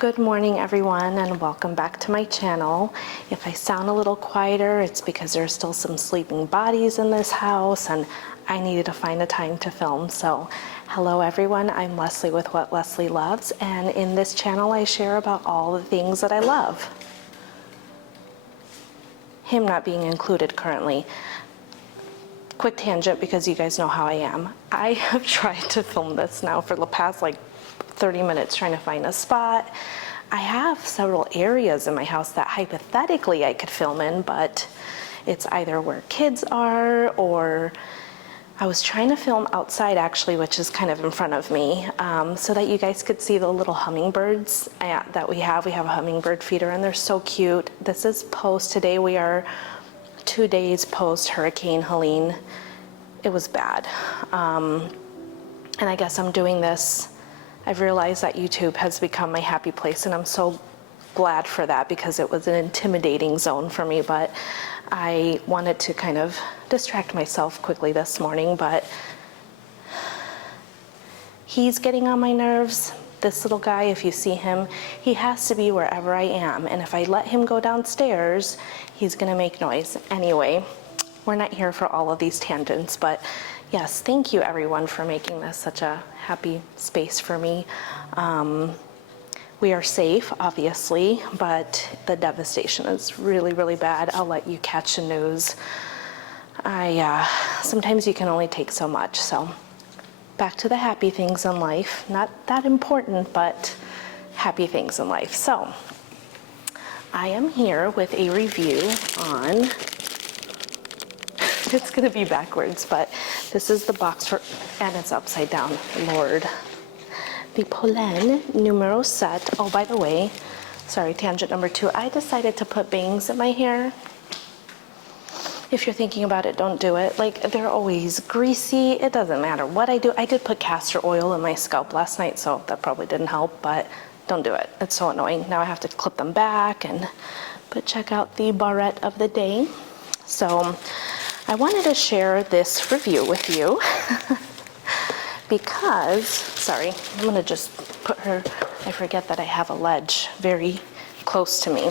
Good morning everyone, and welcome back to my channel. If I sound a little quieter, it's because there's still some sleeping bodies in this house and I needed to find a time to film. So hello everyone, I'm Leslye with What Leslye Loves, and in this channel I share about all the things that I love. Him not being included currently. Quick tangent because you guys know how I am. I have tried to film this now for the past 30 minutes trying to find a spot. I have several areas in my house that hypothetically I could film in, but it's either where kids are, or I was trying to film outside actually, which is kind of in front of me, so that you guys could see the little hummingbirds that we have. We have a hummingbird feeder and they're so cute. This is post, today we are 2 days post Hurricane Helene. It was bad. And I guess I'm doing this, I've realized that YouTube has become my happy place, and I'm so glad for that because it was an intimidating zone for me, but I wanted to kind of distract myself quickly this morning. But he's getting on my nerves. This little guy, if you see him, he has to be wherever I am, and if I let him go downstairs, he's gonna make noise. Anyway, we're not here for all of these tangents, but yes, thank you everyone for making this such a happy space for me. We are safe, obviously, but the devastation is really, really bad. I'll let you catch the news. Sometimes you can only take so much, so back to the happy things in life. Not that important, but happy things in life. So I am here with a review on, it's gonna be backwards, but this is the box for, and it's upside down, Lord. The POLENE NUMERO set. Oh, by the way, sorry, tangent number 2, I decided to put bangs in my hair. If you're thinking about it, don't do it. They're always greasy. It doesn't matter what I do. I did put castor oil in my scalp last night, so that probably didn't help, but don't do it. It's so annoying. Now I have to clip them back, but check out the barrette of the day. So I wanted to share this review with you because, sorry, I'm gonna just put her, I forget that I have a ledge very close to me.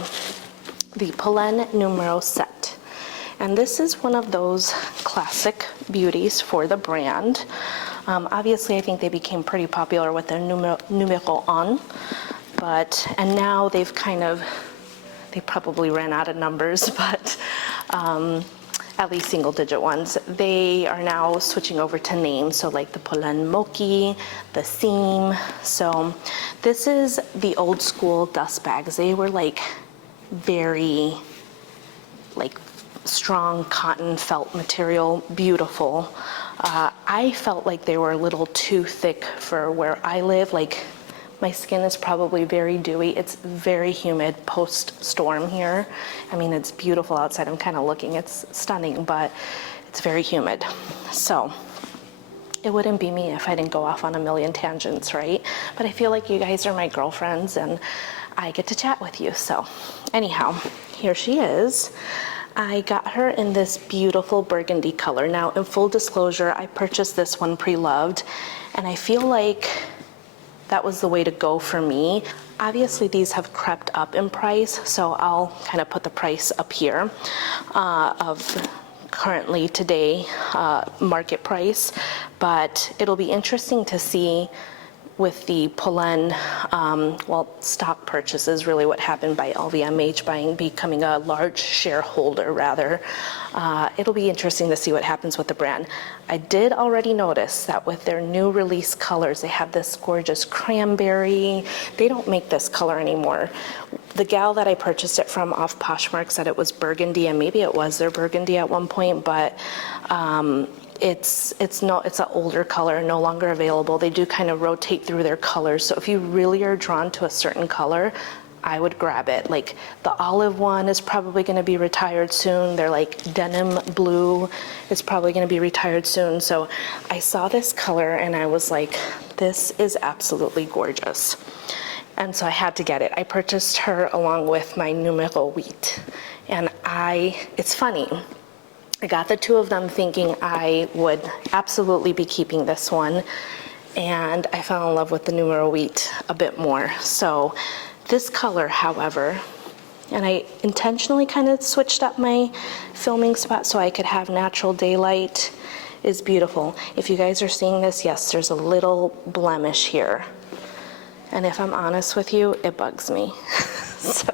The POLENE NUMERO set. And this is one of those classic beauties for the brand. Obviously, I think they became pretty popular with their NUMERO on, and now they've they probably ran out of numbers, but at least single-digit ones. They are now switching over to names, so like the POLENE Moki, the Seam. So this is the old school dust bags. They were very strong cotton felt material, beautiful. I felt like they were a little too thick for where I live. My skin is probably very dewy. It's very humid post-storm here. I mean, it's beautiful outside. I'm kind of looking, it's stunning, but it's very humid. So it wouldn't be me if I didn't go off on a million tangents, right? But I feel like you guys are my girlfriends and I get to chat with you. So anyhow, here she is. I got her in this beautiful burgundy color. Now, in full disclosure, I purchased this one pre-loved, and I feel like that was the way to go for me. Obviously, these have crept up in price, so I'll kind of put the price up here of currently today market price, but it'll be interesting to see with the POLENE, stock purchase is really what happened by LVMH becoming a large shareholder rather. It'll be interesting to see what happens with the brand. I did already notice that with their new release colors, they have this gorgeous cranberry. They don't make this color anymore. The gal that I purchased it from off Poshmark said it was burgundy, and maybe it was their burgundy at one point, but it's an older color, no longer available. They do kind of rotate through their colors, so if you really are drawn to a certain color, I would grab it. The olive one is probably going to be retired soon. They're denim blue is probably going to be retired soon. So I saw this color and I was like, this is absolutely gorgeous. And so I had to get it. I purchased her along with my NUMERO wheat. And it's funny. I got the two of them thinking I would absolutely be keeping this one, and I fell in love with the NUMERO wheat a bit more. So This color, however, and I intentionally kind of switched up my filming spot so I could have natural daylight, is beautiful. If you guys are seeing this, yes, there's a little blemish here. And if I'm honest with you, it bugs me. So,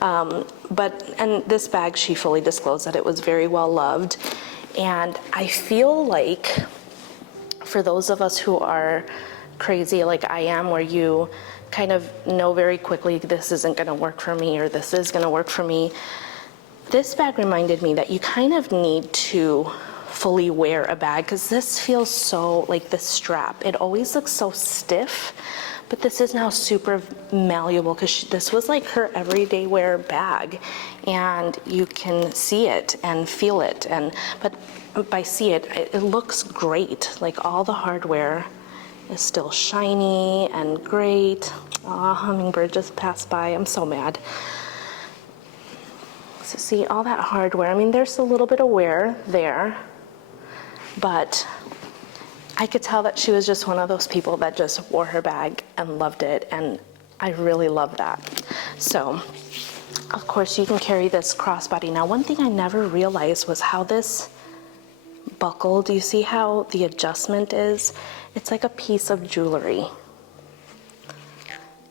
and this bag, she fully disclosed that it was very well loved. And I feel like for those of us who are crazy like I am, where you kind of know very quickly this isn't gonna work for me or this is gonna work for me, this bag reminded me that you kind of need to fully wear a bag, because this feels so, like the strap, it always looks so stiff, but this is now super malleable, because this was like her everyday wear bag, and you can see it and feel it, but by see it, it looks great. Like all the hardware is still shiny and great. Aw, hummingbird just passed by, I'm so mad. So see all that hardware, I mean there's a little bit of wear there, but I could tell that she was just one of those people that just wore her bag and loved it, and I really love that. So, of course, you can carry this crossbody. Now, one thing I never realized was how this buckle, do you see how the adjustment is? It's like a piece of jewelry.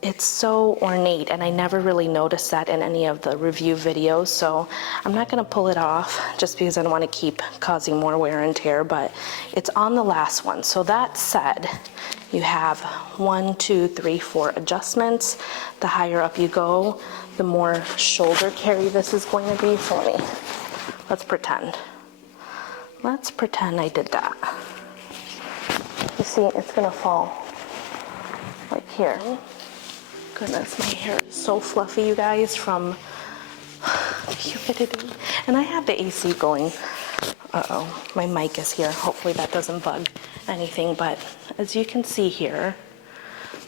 It's so ornate, and I never really noticed that in any of the review videos, so I'm not gonna pull it off just because I don't wanna keep causing more wear and tear, but it's on the last one. So that said, you have 1, 2, 3, 4 adjustments. The higher up you go, the more shoulder carry this is going to be. So let's pretend. Let's pretend I did that. You see, it's gonna fall like here. Goodness, my hair is so fluffy, you guys, from the humidity. And I have the AC going. Uh-oh, my mic is here. Hopefully that doesn't bug anything, but as you can see here,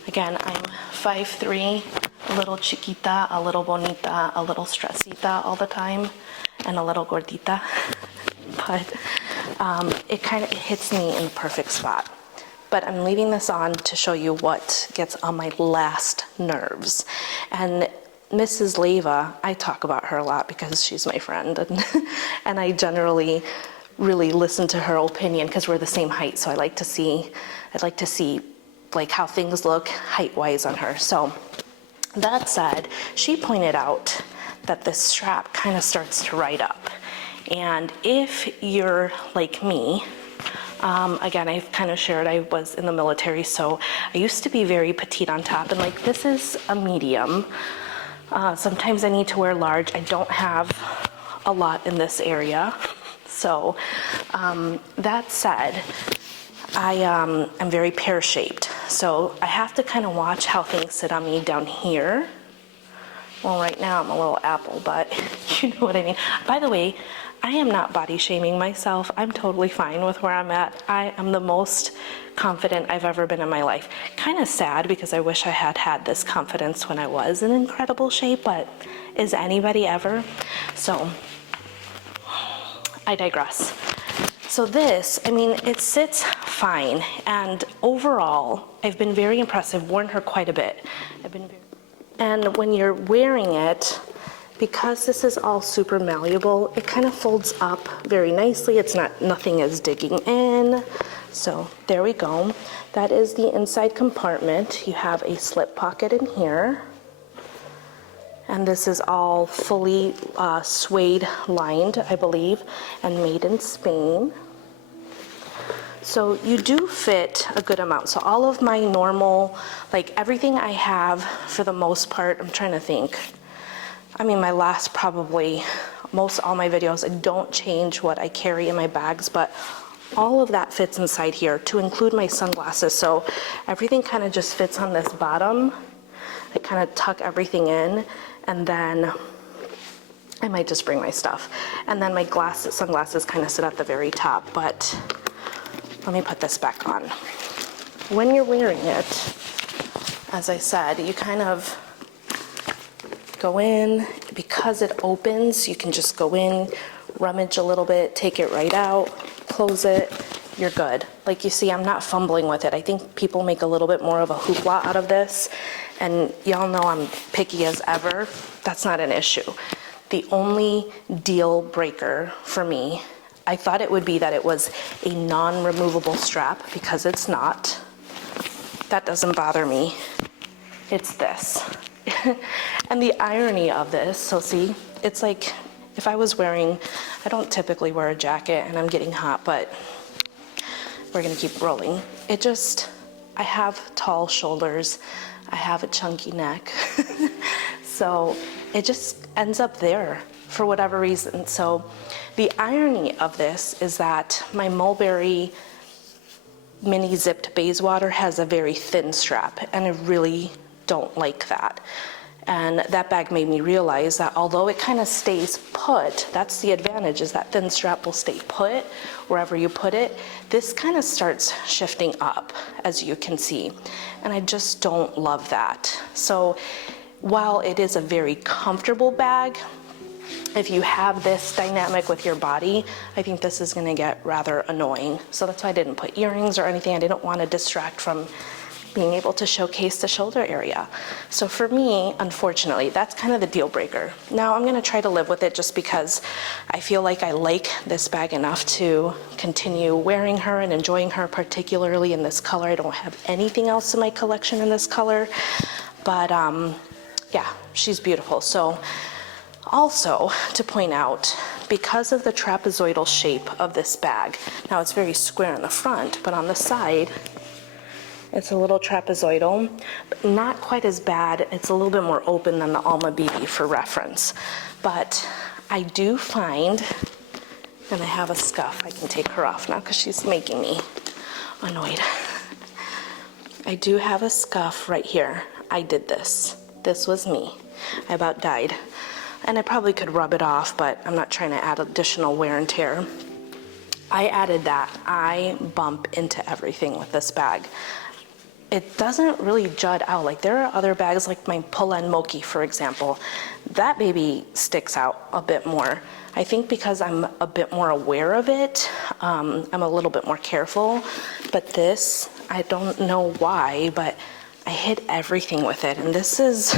again, I'm 5'3", a little chiquita, a little bonita, a little stresita all the time, and a little gordita. But it kind of hits me in the perfect spot. But I'm leaving this on to show you what gets on my last nerves. And Mrs. Leva, I talk about her a lot because she's my friend, and I generally really listen to her opinion because we're the same height, so I'd like to see like how things look height-wise on her. So that said, she pointed out that the strap kind of starts to ride up. And if you're like me, again, I've kind of shared I was in the military, so I used to be very petite on top, and like this is a medium. Sometimes I need to wear large. I don't have a lot in this area. So that said, I'm very pear-shaped. So I have to kind of watch how things sit on me down here. Well, right now I'm a little apple, but you know what I mean. By the way, I am not body shaming myself. I'm totally fine with where I'm at. I am the most confident I've ever been in my life. Kind of sad because I wish I had had this confidence when I was in incredible shape, but is anybody ever? So I digress. So this, I mean, it sits fine, and overall, I've been very impressed. I've worn her quite a bit. And when you're wearing it, because this is all super malleable, it kind of folds up very nicely. It's not, nothing is digging in. So there we go. That is the inside compartment. You have a slip pocket in here. And this is all fully suede lined, I believe, and made in Spain. So you do fit a good amount. So all of my normal, like everything I have for the most part, I'm trying to think. I mean, my last probably, most all my videos, I don't change what I carry in my bags, but all of that fits inside here, to include my sunglasses. So everything kind of just fits on this bottom. I kind of tuck everything in, and then I might just bring my stuff. And then my sunglasses kind of sit at the very top, but let me put this back on. When you're wearing it, as I said, you kind of go in. Because it opens, you can just go in, rummage a little bit, take it right out, close it, you're good. Like you see, I'm not fumbling with it. I think people make a little bit more of a hoopla out of this, and y'all know I'm picky as ever. That's not an issue. The only deal breaker for me, I thought it would be that it was a non-removable strap, because it's not. That doesn't bother me. It's this. And the irony of this, so see, it's like if I was wearing, I don't typically wear a jacket and I'm getting hot, but we're gonna keep rolling. It just, I have tall shoulders, I have a chunky neck. So it just ends up there for whatever reason. So the irony of this is that my Mulberry mini zipped Bayswater has a very thin strap, and I really don't like that. And that bag made me realize that although it kind of stays put, that's the advantage, is that thin strap will stay put wherever you put it. This kind of starts shifting up, as you can see, and I just don't love that. So while it is a very comfortable bag, if you have this dynamic with your body, I think this is gonna get rather annoying. So that's why I didn't put earrings or anything. I didn't want to distract from being able to showcase the shoulder area. So for me, unfortunately, that's kind of the deal breaker. Now I'm gonna try to live with it, just because I feel like I like this bag enough to continue wearing her and enjoying her, particularly in this color. I don't have anything else in my collection in this color, but yeah, she's beautiful. So also to point out, because of the trapezoidal shape of this bag, now it's very square in the front, but on the side, it's a little trapezoidal, but not quite as bad. It's a little bit more open than the Alma BB for reference. But I do find, and I have a scuff, I can take her off now because she's making me annoyed. I do have a scuff right here. I did this. This was me. I about died. And I probably could rub it off, but I'm not trying to add additional wear and tear. I added that. I bump into everything with this bag. It doesn't really jut out. Like there are other bags, like my POLENE Moki, for example. That baby sticks out a bit more. I think because I'm a bit more aware of it, I'm a little bit more careful. But this, I don't know why, but I hit everything with it. And this is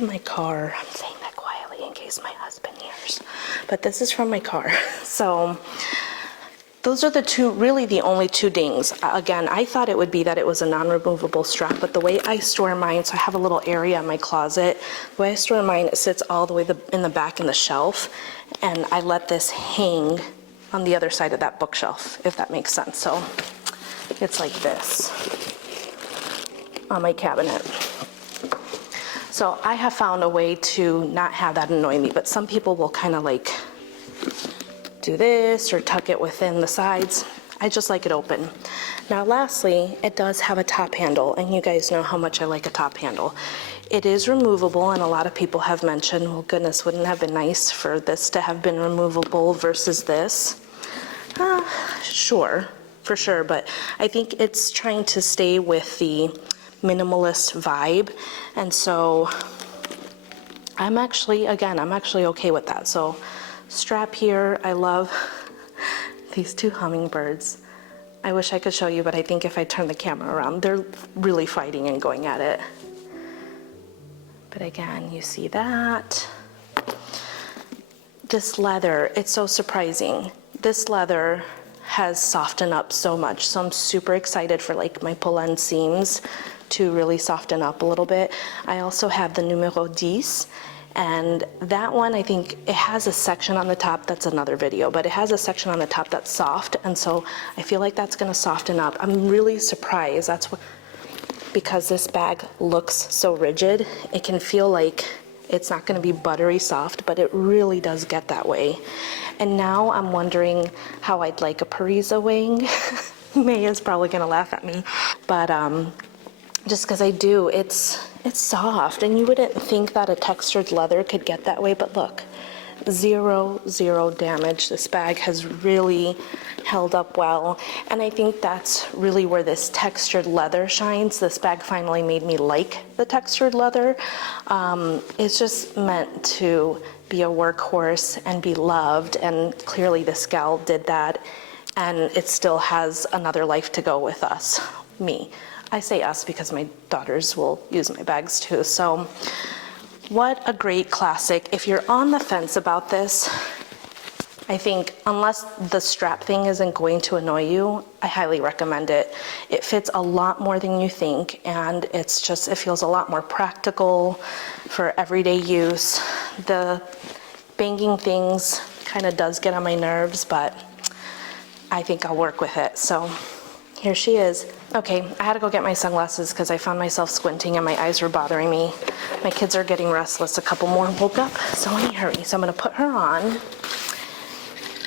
my car. I'm saying that quietly in case my husband hears. But this is from my car. So those are the two, really the only two dings. Again, I thought it would be that it was a non-removable strap, but the way I store mine, so I have a little area in my closet. The way I store mine, it sits all the way in the back in the shelf, and I let this hang on the other side of that bookshelf, if that makes sense. So it's like this on my cabinet. So I have found a way to not have that annoy me, but some people will kind of like do this or tuck it within the sides. I just like it open. Now lastly, it does have a top handle, and you guys know how much I like a top handle. It is removable, and a lot of people have mentioned, well, goodness, wouldn't it have been nice for this to have been removable versus this? Sure, for sure, but I think it's trying to stay with the minimalist vibe, and so I'm actually okay with that. So strap here, I love these two hummingbirds. I wish I could show you, but I think if I turn the camera around, they're really fighting and going at it. But again, you see that. This leather, it's so surprising. This leather has softened up so much, so I'm super excited for like my POLENE seams to really soften up a little bit. I also have the Numero 10, and that one, I think it has a section on the top, that's another video, but it has a section on the top that's soft, and so I feel like that's gonna soften up. I'm really surprised. That's what, because this bag looks so rigid, it can feel like it's not gonna be buttery soft, but it really does get that way. And now I'm wondering how I'd like a Pariza wing. May is probably gonna laugh at me, but just because I do, it's soft, and you wouldn't think that a textured leather could get that way, but look, zero damage. This bag has really held up well, and I think that's really where this textured leather shines. This bag finally made me like the textured leather. It's just meant to be a workhorse and be loved, and clearly this gal did that. and it still has another life to go with us, me. I say us because my daughters will use my bags too. So what a great classic. If you're on the fence about this, I think unless the strap thing isn't going to annoy you, I highly recommend it. It fits a lot more than you think, and it feels a lot more practical for everyday use. The banging things kind of does get on my nerves, but I think I'll work with it. So here she is. Okay, I had to go get my sunglasses because I found myself squinting and my eyes were bothering me. My kids are getting restless. A couple more woke up, so let me hurry. So I'm gonna put her on.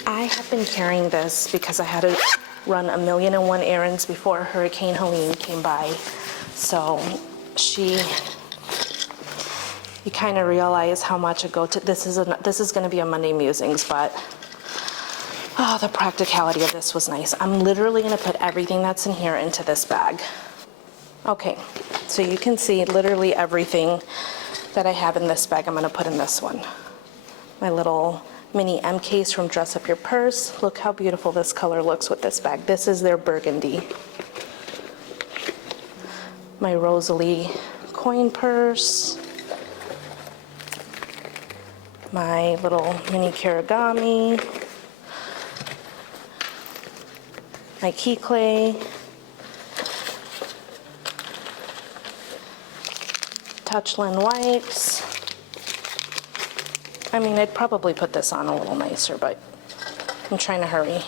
I have been carrying this because I had to run 1,000,001 errands before Hurricane Helene came by. So you kind of realize how much this is going to be a Monday Musings, but oh, the practicality of this was nice. I'm literally going to put everything that's in here into this bag. Okay, so you can see literally everything that I have in this bag I'm going to put in this one. My little mini M case from Dress Up Your Purse. Look how beautiful this color looks with this bag. This is their burgundy. My Rosalie coin purse. My little mini Kirigami. My key clay. Touchland wipes. I mean, I'd probably put this on a little nicer, but I'm trying to hurry.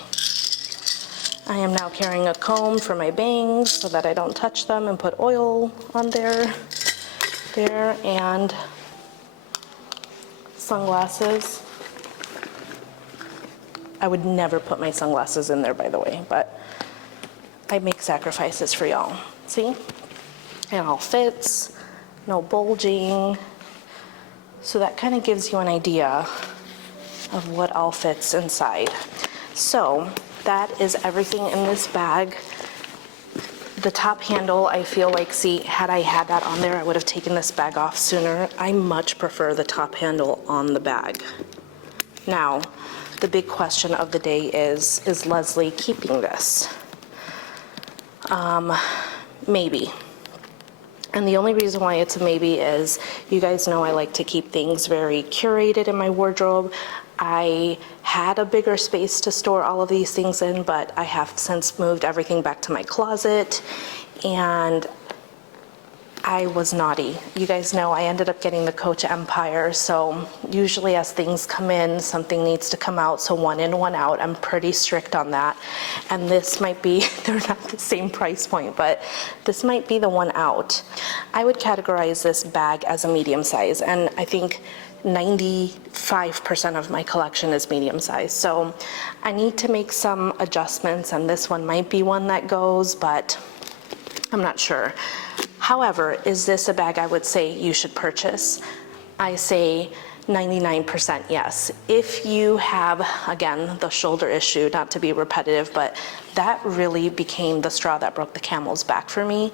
I am now carrying a comb for my bangs so that I don't touch them and put oil on there, and sunglasses. I would never put my sunglasses in there, by the way, but I make sacrifices for y'all. See? It all fits, no bulging. So that kind of gives you an idea of what all fits inside. So that is everything in this bag. The top handle, I feel like, see, had I had that on there, I would have taken this bag off sooner. I much prefer the top handle on the bag. Now, the big question of the day is Leslye keeping this? Maybe. And the only reason why it's a maybe is, you guys know I like to keep things very curated in my wardrobe. I had a bigger space to store all of these things in, but I have since moved everything back to my closet, and I was naughty. You guys know I ended up getting the Coach Empire, so usually as things come in, something needs to come out, so one in, one out. I'm pretty strict on that. And this might be, they're not the same price point, but this might be the one out. I would categorize this bag as a medium size, and I think 95% of my collection is medium size. So I need to make some adjustments, and this one might be one that goes, but I'm not sure. However, is this a bag I would say you should purchase? I say 99% yes. If you have, again, the shoulder issue, not to be repetitive, but that really became the straw that broke the camel's back for me,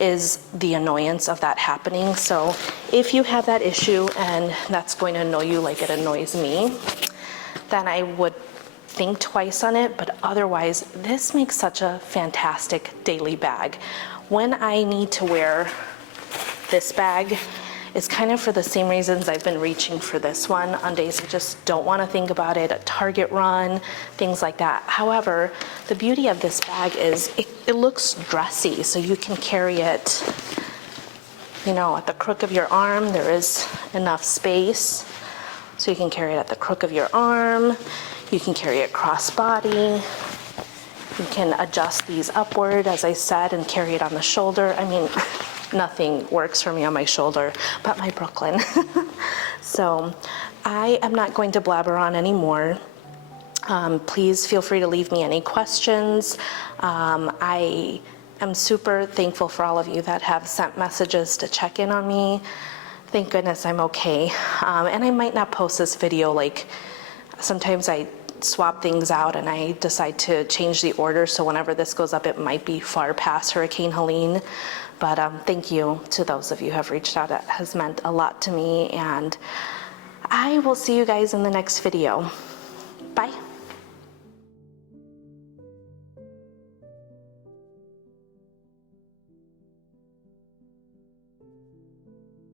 is the annoyance of that happening. So if you have that issue and that's going to annoy you like it annoys me, then I would think twice on it. But otherwise, this makes such a fantastic daily bag. When I need to wear this bag, it's kind of for the same reasons I've been reaching for this one on days I just don't want to think about it, a Target run, things like that. However, the beauty of this bag is it looks dressy, so you can carry it, you know, at the crook of your arm. There is enough space, so you can carry it at the crook of your arm. You can carry it cross-body. You can adjust these upward, as I said, and carry it on the shoulder. I mean, nothing works for me on my shoulder but my Brooklyn. So I am not going to blabber on anymore. Please feel free to leave me any questions. I am super thankful for all of you that have sent messages to check in on me. Thank goodness I'm okay. And I might not post this video, like sometimes I swap things out and I decide to change the order, so whenever this goes up it might be far past Hurricane Helene. But thank you to those of you who have reached out. It has meant a lot to me, and I will see you guys in the next video. Bye.